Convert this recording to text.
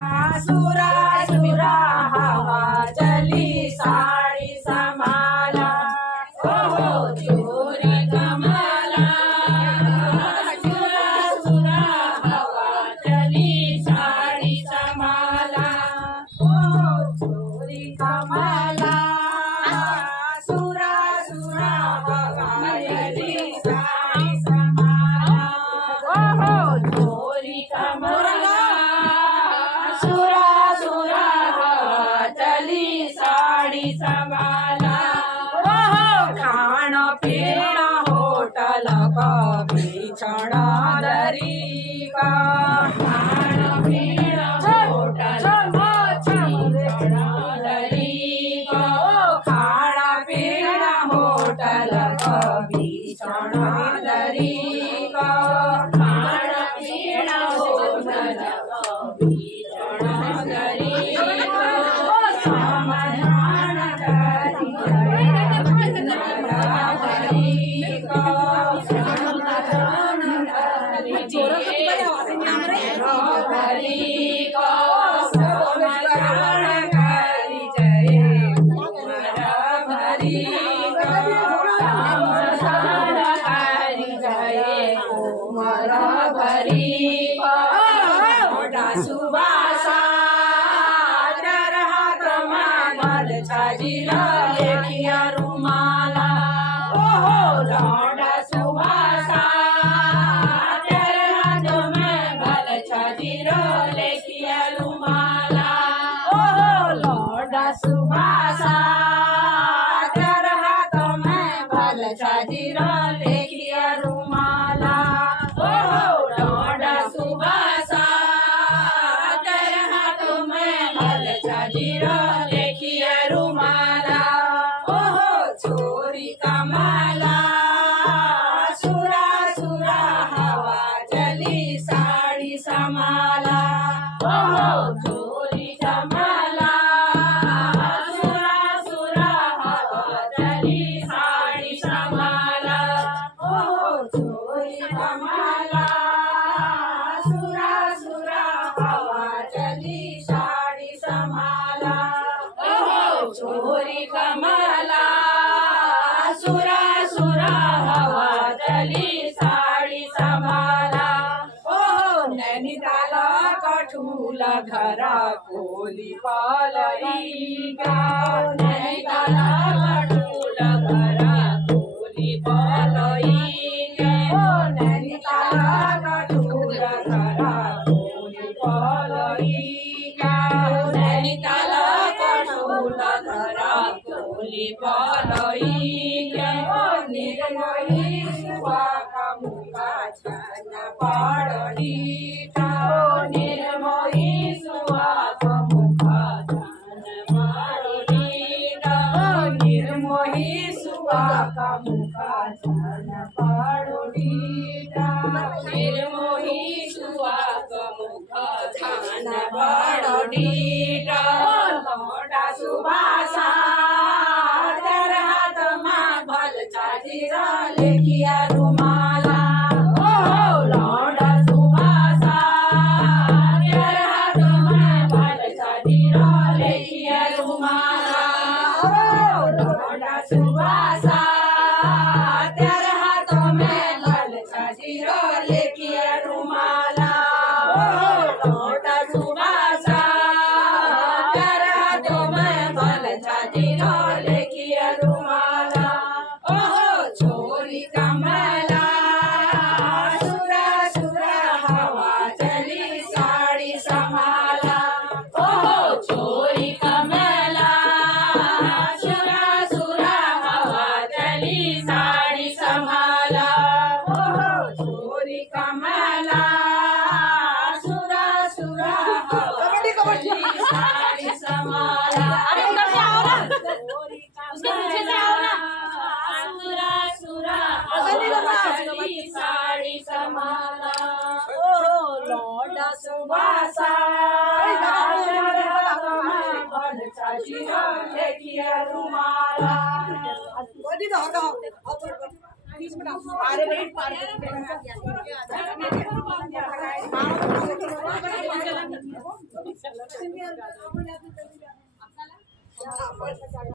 सुरा सुरा हवा चली साड़ी समाला हो चोरी कमाला। सुरा सुरा हवा चली साड़ी समाला हो चोरी कमाला। सुरा सुरा हवा चली साड़ी समाला हो चोरी कमाला। सुरा सुरा हवा चली साड़ी समाला खाण पीण होटल बिछण दरी का। खाण पीण होटल बिछण दरी का। खाण पीण होटल बिछण दरी का। खाण पीण होटल सुवासा छाजीला लेखिया रुमाला ओहो लौंडा सुवासा तेरे हाथ में भल छाजीला लेखिया रुमाला ओहो लौंडा सुवासा तेरे हाथ में भल छाजीला लेखिया रुमाला ओहो लौंडा सुवासा तेरे हाथ में भल छाजीला रुमाला ओहो चोरी कमाला। सुरा सुरा हवा चली साड़ी समाला ओहो चोरी कमाला। सुरा सुरा हवा चली साड़ी समाला ओहो चोरी कमाला। सुरा सुरा हवा चली साड़ी समाला चोरी कमाला। सुरा सुरा हवा चली साड़ी समाला ओहो नैनीताल कठूल घर कोली पालई गा। नैनीताल कठूल घर कोली पालई गा। नैनीताल कठूल घर कोली पालई गा। नैनीताल कठूल कोली पालई गे निर्मोही सुवा का मुखा छान पाडली निर्मोही सुवा का मुखा छान पाडली निर्मोही सुवा का मुखा छान पाडली निर्मोही सुवा का मुखा छान पाडली लौंडा सुवासा लेखिया रुमाला ओहो लौंडा सुवासा तेरे हाथ में भल छाजीरा लेखिया रुमाला ओहो लौंडा सुवासा तेरे हाथ में भल छाजीरा लेखिया रुमाला ओहो लौंडा सुवासा तेरे हाथ में भल छाजीरा लेखिया रुमाला चोरी कमाला। सुरा सुरा हवा चली साड़ी समाला ओहो चोरी कमाला। सुरा सुरा हवा चली साड़ी समाला ओहो चोरी कमाला। सुरा सुरा हवा चली साड़ी समाला अरे उधर से आओ ना उसके पीछे से आओ ना। चली साड़ी समाला ओहो लौंडा सुवासा भल छाजीरा लेखिया रुमाला। अरे आपल्याला